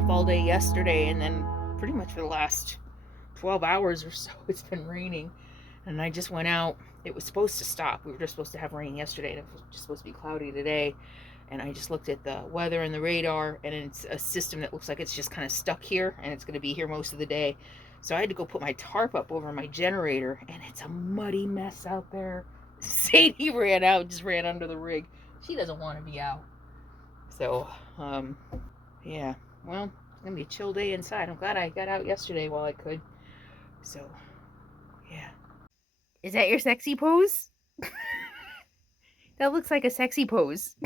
off all day yesterday, and then pretty much for the last 12 hours or so it's been raining. And I just went out. It was supposed to stop. We were just supposed to have rain yesterday, and it was just supposed to be cloudy today. And I just looked at the weather and the radar, and it's a system that looks like it's just kind of stuck here, and it's going to be here most of the day. So I had to go put my tarp up over my generator, and it's a muddy mess out there. Sadie ran out, just ran under the rig. She doesn't want to be out. So, yeah. Well, it's going to be a chill day inside. I'm glad I got out yesterday while I could. So, yeah. Is that your sexy pose? That looks like a sexy pose.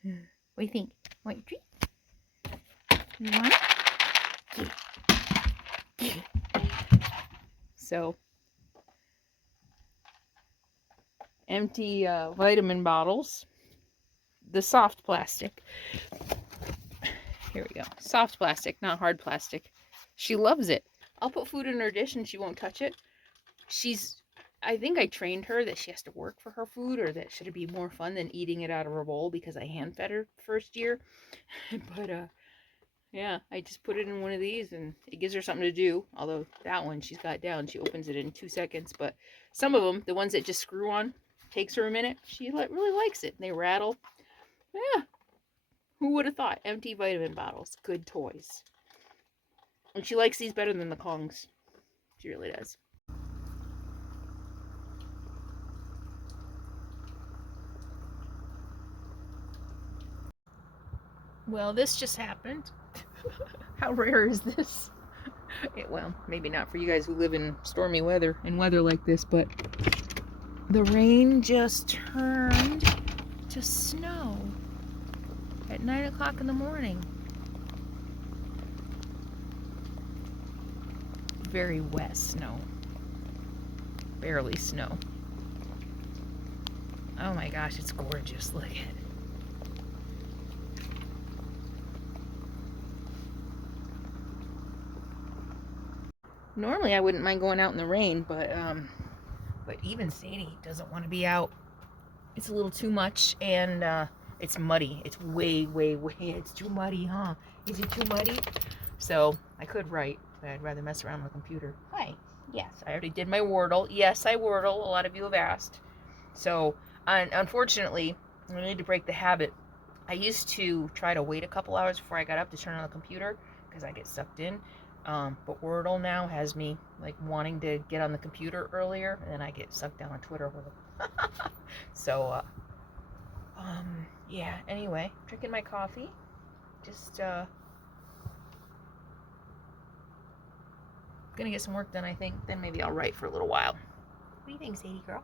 What do you think? Want a treat? You want it? So, empty vitamin bottles. The soft plastic. Here we go. Soft plastic, not hard plastic. She loves it. I'll put food in her dish and she won't touch it. I think I trained her that she has to work for her food, or that should be more fun than eating it out of her bowl, because I hand fed her first year. But yeah, I just put it in one of these and it gives her something to do. Although that one she's got down. She opens it in 2 seconds. But some of them, the ones that just screw on, takes her a minute. She really likes it. They rattle. Yeah. Who would have thought? Empty vitamin bottles. Good toys. And she likes these better than the Kongs. She really does. Well, this just happened. How rare is this? Well, maybe not for you guys who live in stormy weather and weather like this, but the rain just turned to snow at 9 o'clock in the morning. Very wet snow. Barely snow. Oh my gosh, it's gorgeous. Look at it. Normally I wouldn't mind going out in the rain, but even Sadie doesn't want to be out. It's a little too much, and it's muddy. It's way, it's too muddy, huh? Is it too muddy? So I could write, but I'd rather mess around with the computer. Hi. Yes, I already did my Wordle. Yes, I Wordle. A lot of you have asked. So, unfortunately, I need to break the habit. I used to try to wait a couple hours before I got up to turn on the computer, because I get sucked in. But Wordle now has me like wanting to get on the computer earlier, and then I get sucked down on Twitter with it. So, yeah, anyway, drinking my coffee. Just, gonna get some work done, I think. Then maybe I'll write for a little while. What do you think, Sadie girl?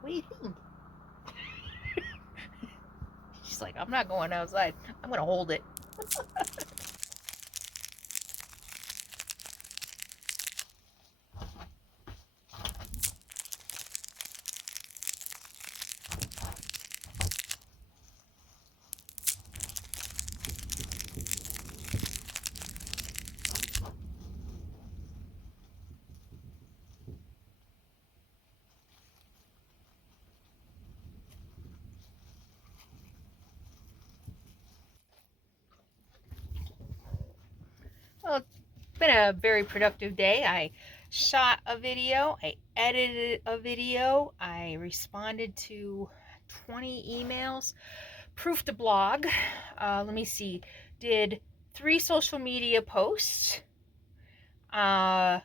What do you think? She's like, I'm not going outside. I'm gonna hold it. Well, it's been a very productive day. I shot a video, I edited a video, I responded to 20 emails, proofed a blog, let me see, did 3 social media posts, answered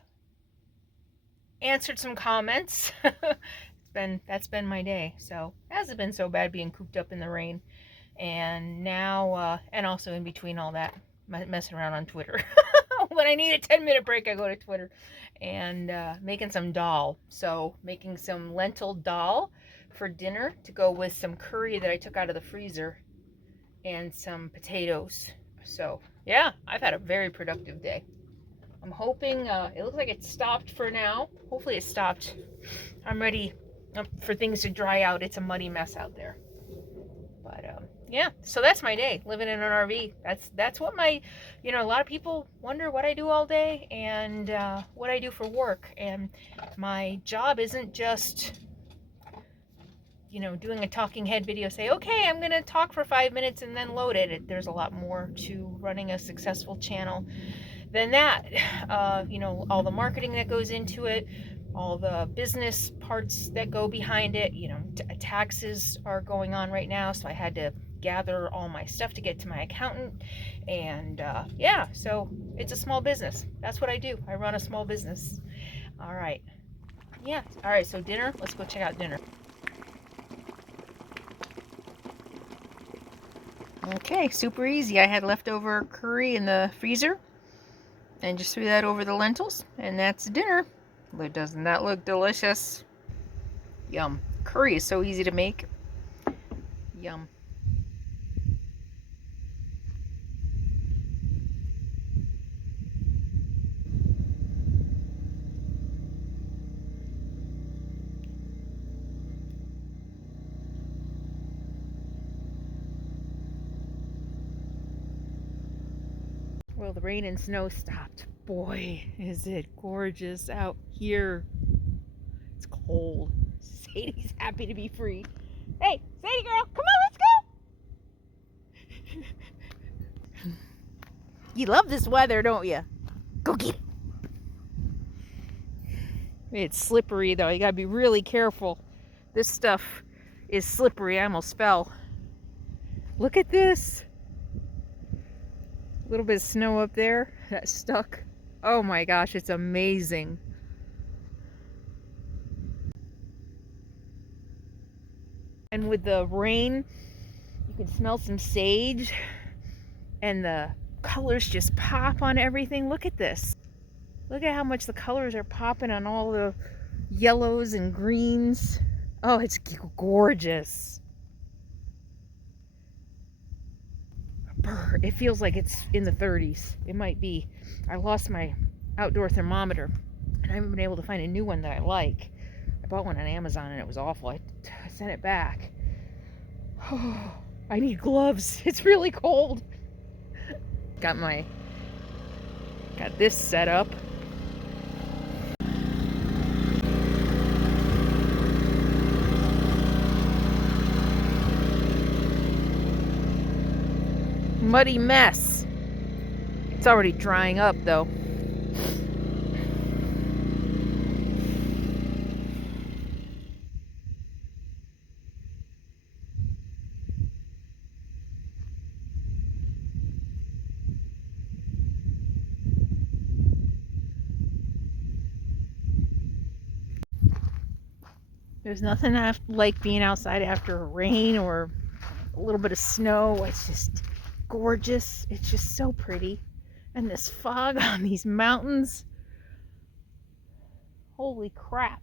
some comments. That's been my day. So it hasn't been so bad being cooped up in the rain. And now, and also in between all that, messing around on Twitter. When I need a 10-minute break, I go to Twitter. And making some dal. So making some lentil dal for dinner to go with some curry that I took out of the freezer and some potatoes. So yeah, I've had a very productive day. I'm hoping, it looks like it stopped for now. Hopefully it stopped. I'm ready for things to dry out. It's a muddy mess out there. But yeah, so that's my day, living in an RV. That's what my, a lot of people wonder what I do all day and what I do for work. And my job isn't just you know, doing a talking head video, say, okay, I'm going to talk for 5 minutes and then load it. There's a lot more to running a successful channel than that. You know, all the marketing that goes into it, all the business parts that go behind it. You know, taxes are going on right now, so I had to gather all my stuff to get to my accountant. And yeah, so it's a small business. That's what I do. I run a small business. All right. Yeah. All right, so dinner. Let's go check out dinner. Okay, super easy. I had leftover curry in the freezer and just threw that over the lentils, and that's dinner. Doesn't that look delicious? Yum. Curry is so easy to make. Yum. Well, the rain and snow stopped. Boy, is it gorgeous out here. It's cold. Sadie's happy to be free. Hey, Sadie girl, come on, let's go. You love this weather, don't you? Go get it. It's slippery though. You gotta be really careful. This stuff is slippery. I almost fell. Look at this. A little bit of snow up there that stuck. Oh my gosh, it's amazing. And with the rain, you can smell some sage and the colors just pop on everything. Look at this. Look at how much the colors are popping on all the yellows and greens. Oh, it's gorgeous. It feels like it's in the 30s. It might be. I lost my outdoor thermometer and I haven't been able to find a new one that I like. I bought one on Amazon and it was awful. I sent it back. Oh, I need gloves. It's really cold. Got this set up. Muddy mess. It's already drying up though. There's nothing like being outside after a rain or a little bit of snow. It's just gorgeous. It's just so pretty. And this fog on these mountains. Holy crap.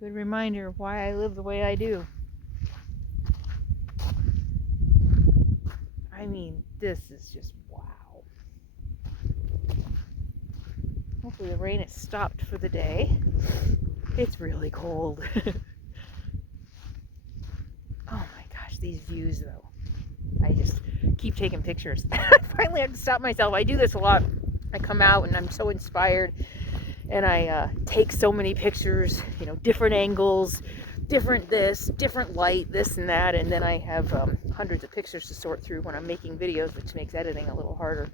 Good reminder of why I live the way I do. I mean, this is just wow. Hopefully the rain has stopped for the day. It's really cold. Oh my gosh, these views though. I just keep taking pictures. I finally have to stop myself. I do this a lot. I come out and I'm so inspired and I take so many pictures, you know, different angles, different this, different light, this and that, and then I have hundreds of pictures to sort through when I'm making videos, which makes editing a little harder.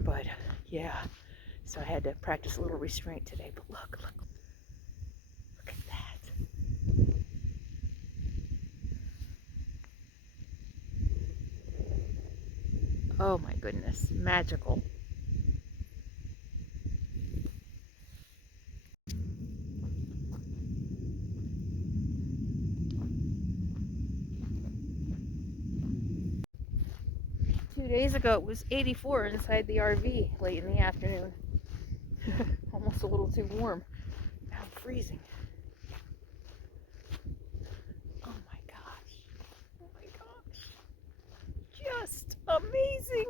But yeah, so I had to practice a little restraint today. But look at that. Oh my goodness, magical. Two days ago it was 84 inside the RV late in the afternoon. Almost a little too warm. Now I'm freezing. Oh my gosh. Oh my gosh. Just amazing.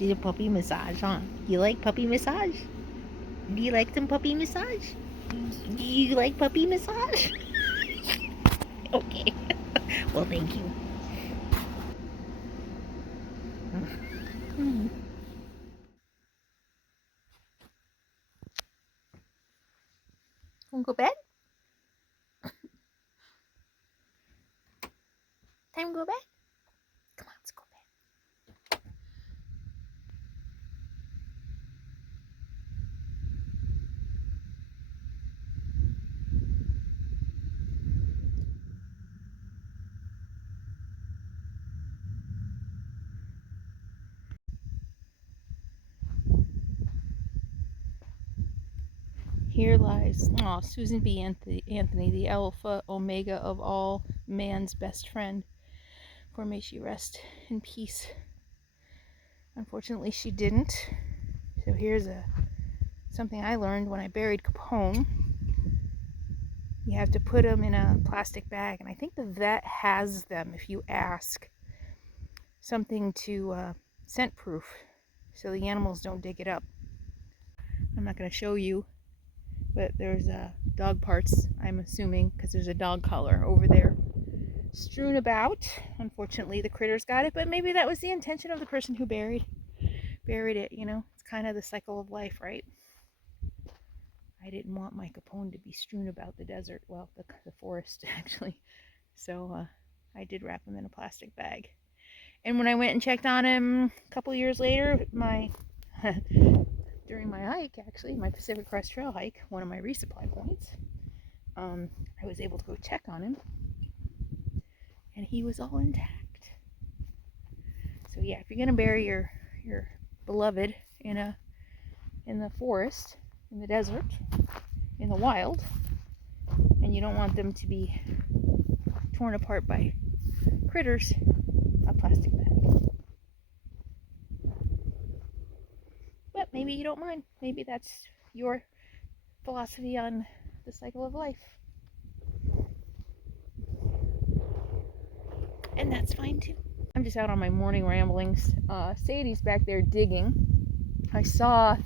Did a puppy massage, huh? You like puppy massage? Do you like some puppy massage? Do you like puppy massage? Okay. Well, thank you. Wanna go bed? Time to go bed? Come on, let's go bed. Here lies Susan B. Anthony, the alpha omega of all man's best friend. For may she rest in peace. Unfortunately, she didn't. So here's something I learned when I buried Capone. You have to put them in a plastic bag, and I think the vet has them if you ask. Something to scent proof, so the animals don't dig it up. I'm not going to show you, but there's dog parts, I'm assuming, because there's a dog collar over there strewn about. Unfortunately, the critters got it, but maybe that was the intention of the person who buried it, you know. It's kind of the cycle of life, right? I didn't want my Capone to be strewn about the desert, well, the forest, actually. So I did wrap him in a plastic bag. And when I went and checked on him a couple years later, during my hike, actually, my Pacific Crest Trail hike, one of my resupply points, I was able to go check on him, and he was all intact. So yeah, if you're gonna bury your beloved in the forest, in the desert, in the wild, and you don't want them to be torn apart by critters, a plastic bag. But maybe you don't mind. Maybe that's your philosophy on the cycle of life. And that's fine too. I'm just out on my morning ramblings. Sadie's back there digging. I saw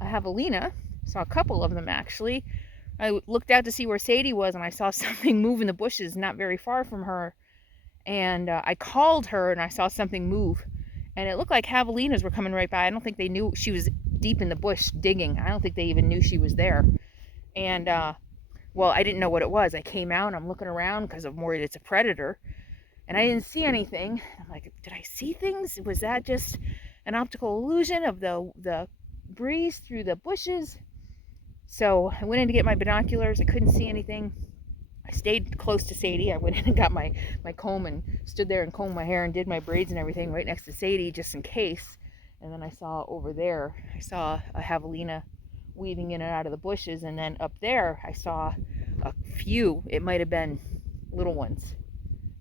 a javelina. Saw a couple of them actually. I looked out to see where Sadie was, and I saw something move in the bushes not very far from her. And I called her, and I saw something move. And it looked like javelinas were coming right by. I don't think they knew she was deep in the bush digging. I don't think they even knew she was there. And, well, I didn't know what it was. I came out, and I'm looking around because I'm worried it's a predator. And I didn't see anything. I'm like, did I see things? Was that just an optical illusion of the breeze through the bushes? So I went in to get my binoculars. I couldn't see anything. I stayed close to Sadie. I went in and got my comb and stood there and combed my hair and did my braids and everything right next to Sadie just in case. And then I saw over there, I saw a javelina weaving in and out of the bushes. And then up there, I saw a few. It might have been little ones.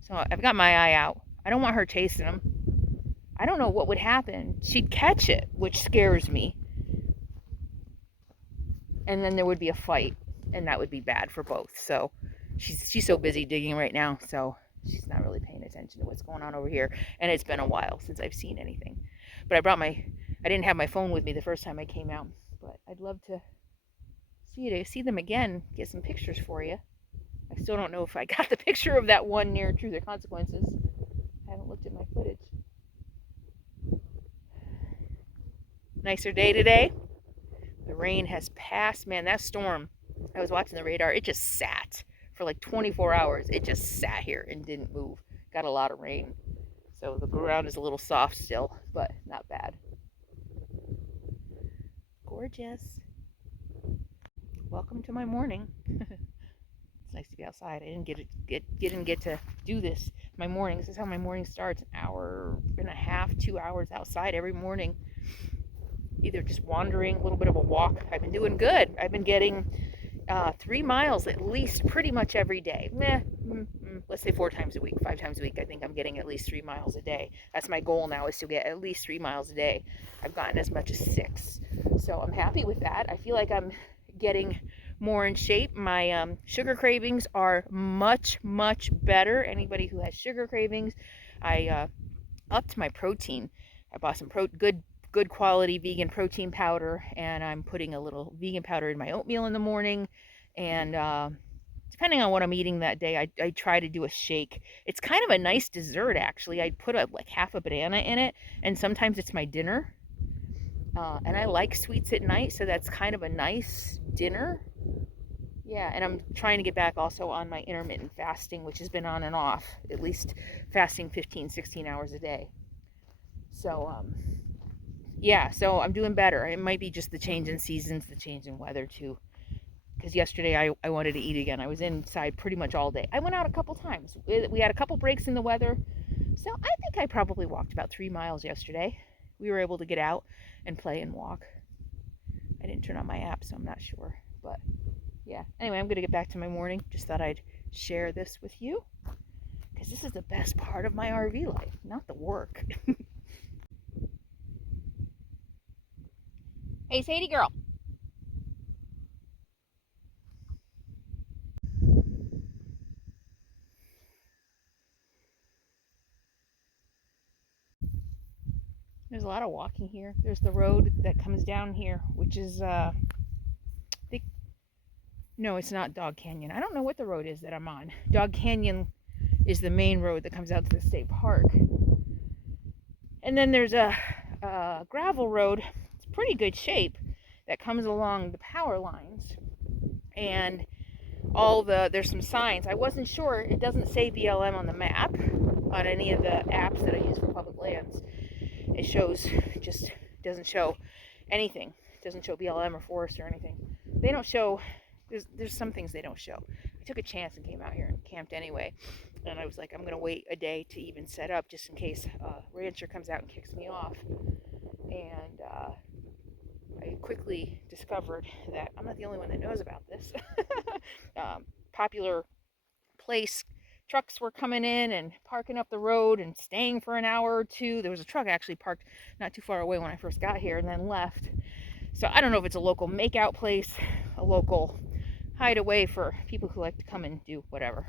So I've got my eye out. I don't want her chasing them. I don't know what would happen. She'd catch it, which scares me. And then there would be a fight, and that would be bad for both. So she's so busy digging right now, so she's not really paying attention to what's going on over here. And it's been a while since I've seen anything. But I didn't have my phone with me the first time I came out, but I'd love to see them again, get some pictures for you. I still don't know if I got the picture of that one near Truth or Consequences. I haven't looked at my footage. Nicer day today. The rain has passed. Man, that storm, I was watching the radar, it just sat for like 24 hours. It just sat here and didn't move. Got a lot of rain. So the ground is a little soft still, but not bad. Gorgeous. Welcome to my morning. It's nice to be outside. I didn't get to do this my morning. This is how my morning starts. An hour and a half, 2 hours outside every morning. Either just wandering, a little bit of a walk. I've been doing good. I've been getting 3 miles at least pretty much every day. Let's say 4 times a week, 5 times a week. I think I'm getting at least 3 miles a day. That's my goal now, is to get at least 3 miles a day. I've gotten as much as 6. So I'm happy with that. I feel like I'm getting more in shape. My sugar cravings are much, much better. Anybody who has sugar cravings, I upped my protein. I bought some good good quality vegan protein powder, and I'm putting a little vegan powder in my oatmeal in the morning. And depending on what I'm eating that day, I try to do a shake. It's kind of a nice dessert, actually. I put like half a banana in it, and sometimes it's my dinner. And I like sweets at night, so that's kind of a nice dinner. Yeah, and I'm trying to get back also on my intermittent fasting, which has been on and off, at least fasting 15, 16 hours a day. So, yeah, so I'm doing better. It might be just the change in seasons, the change in weather too. Because yesterday I wanted to eat again. I was inside pretty much all day. I went out a couple times. We had a couple breaks in the weather. So I think I probably walked about 3 miles yesterday. We were able to get out and play and walk. I didn't turn on my app, so I'm not sure. But yeah, anyway, I'm going to get back to my morning. Just thought I'd share this with you. Because this is the best part of my RV life, not the work. Hey, Sadie girl. There's a lot of walking here. There's the road that comes down here, which is, no, it's not Dog Canyon. I don't know what the road is that I'm on. Dog Canyon is the main road that comes out to the state park. And then there's a gravel road. It's pretty good shape that comes along the power lines. And there's some signs. I wasn't sure. It doesn't say BLM on the map on any of the apps that I use for public lands. It just doesn't show anything. It doesn't show BLM or forest or anything. They don't show, there's some things they don't show. I took a chance and came out here and camped anyway. And I was like, I'm going to wait a day to even set up just in case a rancher comes out and kicks me off. And I quickly discovered that I'm not the only one that knows about this. Popular place. Trucks were coming in and parking up the road and staying for an hour or two. There was a truck actually parked not too far away when I first got here and then left. So I don't know if it's a local makeout place, a local hideaway for people who like to come and do whatever.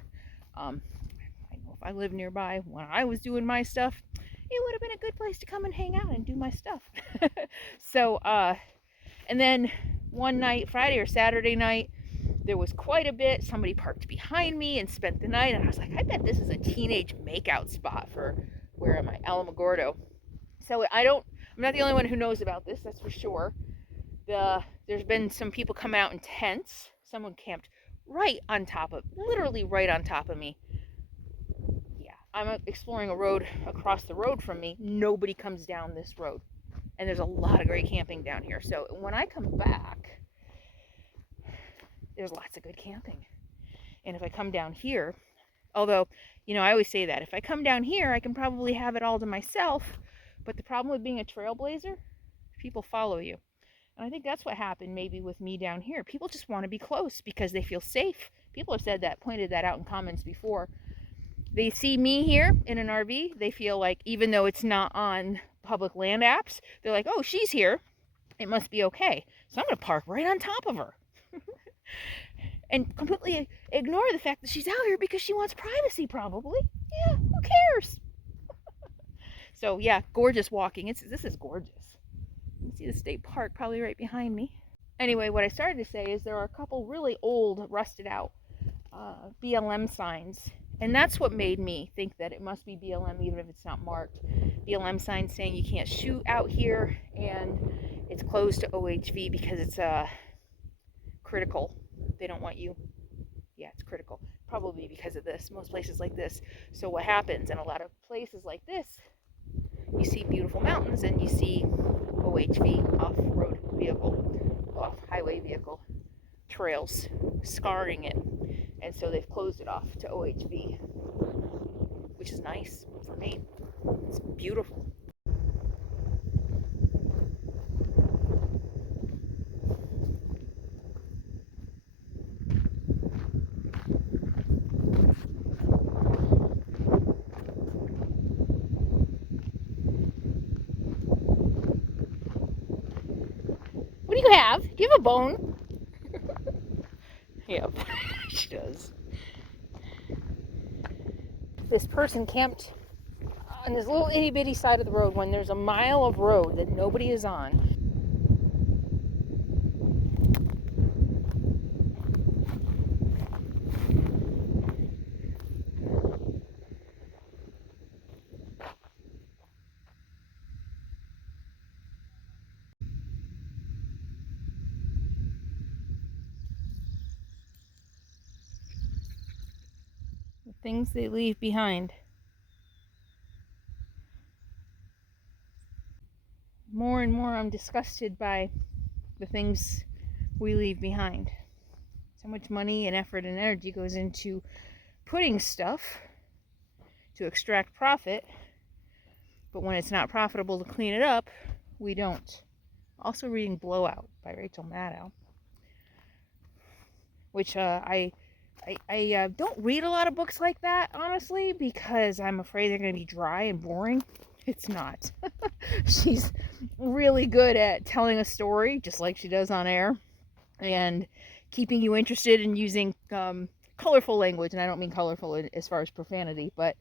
I know if I lived nearby when I was doing my stuff, it would have been a good place to come and hang out and do my stuff. So, and then one night, Friday or Saturday night, there was quite a bit. Somebody parked behind me and spent the night, and I was like, I bet this is a teenage makeout spot for, where am I, Alamogordo. So I'm not the only one who knows about this, that's for sure. There's been some people come out in tents. Someone camped literally right on top of me. Yeah, I'm exploring a road across the road from me. Nobody comes down this road. And there's a lot of great camping down here. So when I come back, there's lots of good camping. And if I come down here, although, I always say that if I come down here, I can probably have it all to myself. But the problem with being a trailblazer, people follow you. And I think that's what happened maybe with me down here. People just want to be close because they feel safe. People have pointed that out in comments before. They see me here in an RV. They feel like, even though it's not on public land apps, they're like, oh, she's here. It must be okay. So I'm going to park right on top of her. And completely ignore the fact that she's out here because she wants privacy, probably. Yeah, who cares? So yeah, gorgeous walking. This is gorgeous. You can see the state park probably right behind me. Anyway, what I started to say is there are a couple really old, rusted out BLM signs. And that's what made me think that it must be BLM, even if it's not marked. BLM signs saying you can't shoot out here, and it's closed to OHV because it's critical. They don't want you. Yeah, it's critical. Probably because of this. Most places like this. So what happens in a lot of places like this, you see beautiful mountains and you see OHV, off-road vehicle, off-highway vehicle trails scarring it. And so they've closed it off to OHV, which is nice for me. It's beautiful. What do you have? Do you have a bone? Yep, she does. This person camped on this little itty bitty side of the road when there's a mile of road that nobody is on. The things they leave behind. More and more I'm disgusted by the things we leave behind. So much money and effort and energy goes into putting stuff to extract profit, but when it's not profitable to clean it up, we don't. Also reading Blowout by Rachel Maddow, which I don't read a lot of books like that, honestly, because I'm afraid they're going to be dry and boring. It's not. She's really good at telling a story, just like she does on air, and keeping you interested in using colorful language. And I don't mean colorful as far as profanity, but,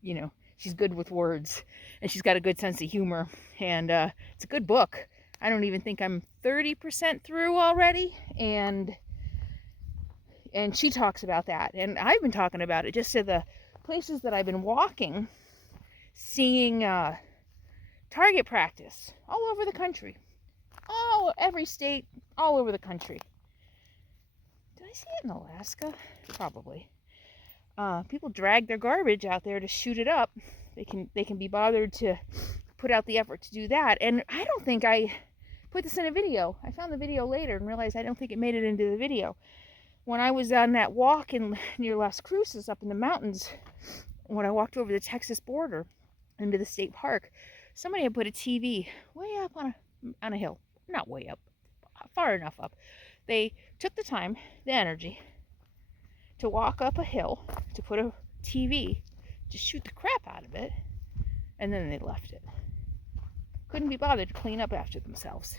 you know, she's good with words, and she's got a good sense of humor, and it's a good book. I don't even think I'm 30% through already, and she talks about that, and I've been talking about it just to the places that I've been walking, seeing target practice all over the country, every state, all over the country. Did I see it in Alaska? Probably. People drag their garbage out there to shoot it up. They can be bothered to put out the effort to do that, and I don't think I put this in a video. I found the video later and realized I don't think it made it into the video. When I was on that walk near Las Cruces up in the mountains, when I walked over the Texas border into the state park, somebody had put a TV way up on a hill. Not way up, far enough up. They took the time, the energy, to walk up a hill to put a TV to shoot the crap out of it, and then they left it. Couldn't be bothered to clean up after themselves.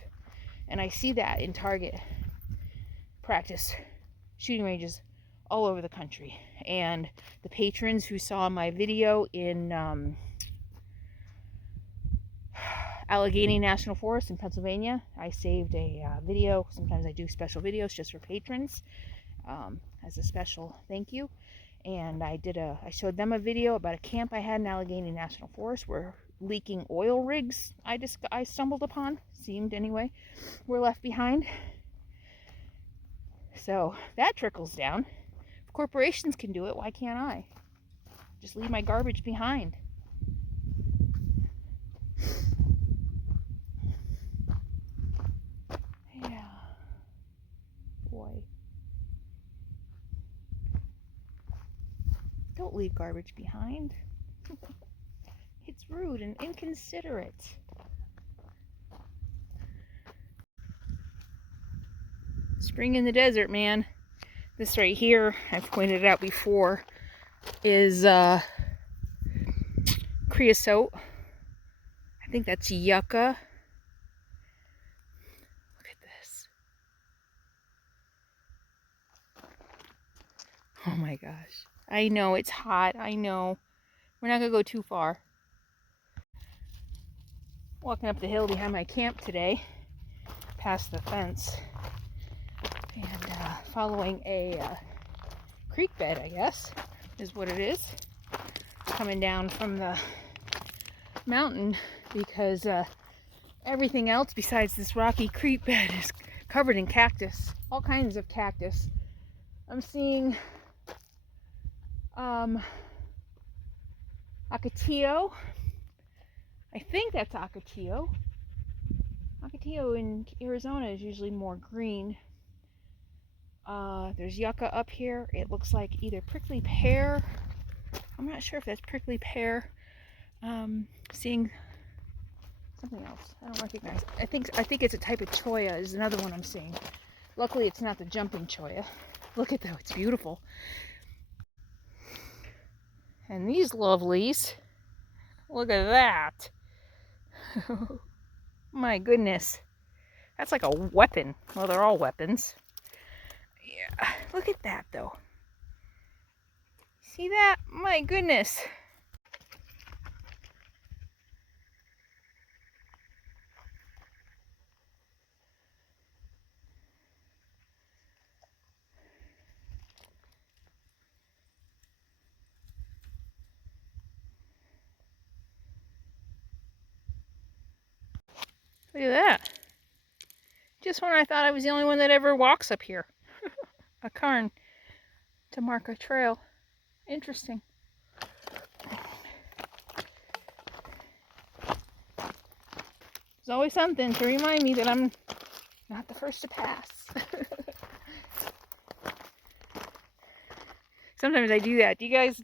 And I see that in target practice shooting ranges all over the country. And the patrons who saw my video in Allegheny National Forest in Pennsylvania, I saved a video. Sometimes I do special videos just for patrons as a special thank you. And I showed them a video about a camp I had in Allegheny National Forest where leaking oil rigs I stumbled upon, seemed anyway, were left behind. So that trickles down. If corporations can do it, why can't I? Just leave my garbage behind. Yeah. Boy. Don't leave garbage behind. It's rude and inconsiderate. Spring in the desert, man. This right here, I've pointed it out before, is creosote. I think that's yucca. Look at this. Oh my gosh. I know it's hot. I know. We're not going to go too far. Walking up the hill behind my camp today, past the fence, and following a creek bed, I guess, is what it is. Coming down from the mountain because everything else besides this rocky creek bed is covered in cactus, all kinds of cactus. I'm seeing Ocotillo. I think that's Ocotillo. Ocotillo in Arizona is usually more green. There's yucca up here. It looks like either prickly pear. I'm not sure if that's prickly pear. Seeing something else I don't recognize. I think it's a type of cholla is another one I'm seeing. Luckily it's not the jumping cholla. Look at that, it's beautiful. And these lovelies, look at that. My goodness. That's like a weapon. Well, they're all weapons. Yeah, look at that though. See that? My goodness. Look at that. Just when I thought I was the only one that ever walks up here. A cairn to mark a trail. Interesting. There's always something to remind me that I'm not the first to pass. Sometimes I do that. Do you guys,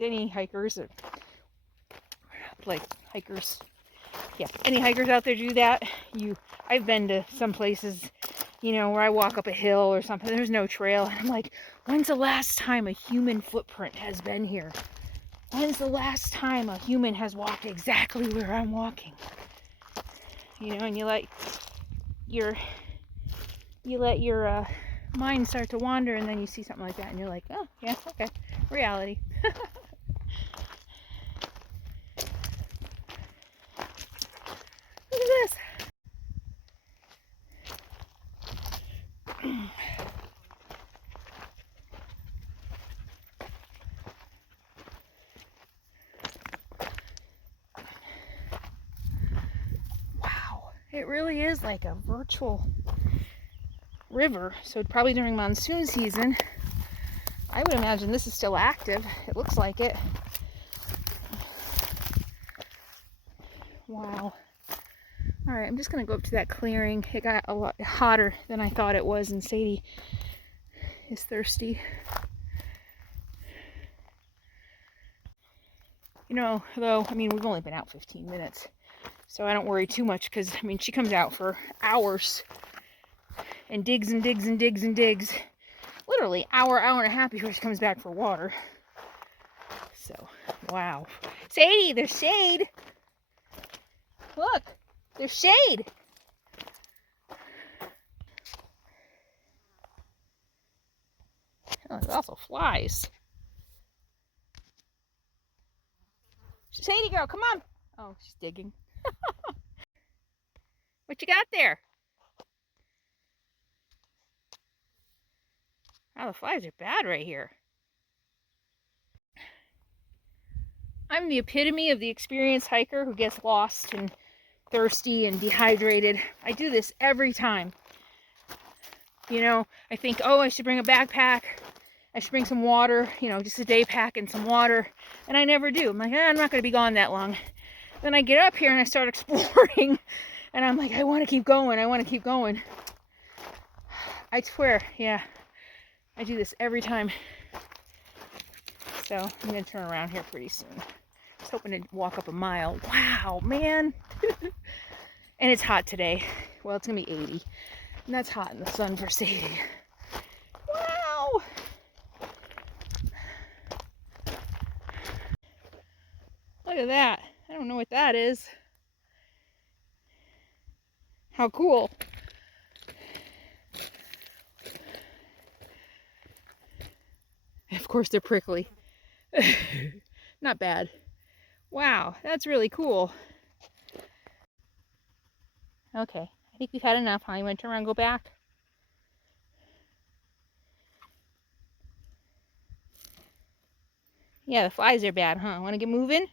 any hikers, like hikers, yeah, any hikers out there do that? I've been to some places, you know, where I walk up a hill or something, there's no trail, and I'm like, when's the last time a human footprint has been here? When's the last time a human has walked exactly where I'm walking? You know, and you let your mind start to wander, and then you see something like that, and you're like, oh, yeah, okay, reality. Look at this. Wow, it really is like a virtual river. So probably during monsoon season, I would imagine this is still active. It looks like it. Wow. All right, I'm just gonna go up to that clearing. It got a lot hotter than I thought it was, and Sadie is thirsty. You know, though, I mean, we've only been out 15 minutes, so I don't worry too much, because, I mean, she comes out for hours and digs and digs and digs and digs. Literally hour and a half before she comes back for water. So, wow. Sadie, there's shade. Look, there's shade. Oh, there's also flies. Sadie girl, come on. Oh, she's digging. What you got there? Oh, the flies are bad right here. I'm the epitome of the experienced hiker who gets lost and thirsty and dehydrated. I do this every time. You know, I think, oh, I should bring a backpack. I should bring some water, you know, just a day pack and some water. And I never do. I'm like, I'm not going to be gone that long. Then I get up here and I start exploring. And I'm like, I want to keep going. I want to keep going. I swear, yeah. I do this every time. So I'm going to turn around here pretty soon. I was hoping to walk up a mile. Wow, man. And it's hot today. Well, it's going to be 80. And that's hot in the sun for Sadie. Wow. Look at that. I don't know what that is. How cool. Of course, they're prickly. Not bad. Wow, that's really cool. Okay, I think we've had enough, huh? You want to turn around and go back? Yeah, the flies are bad, huh? Want to get moving?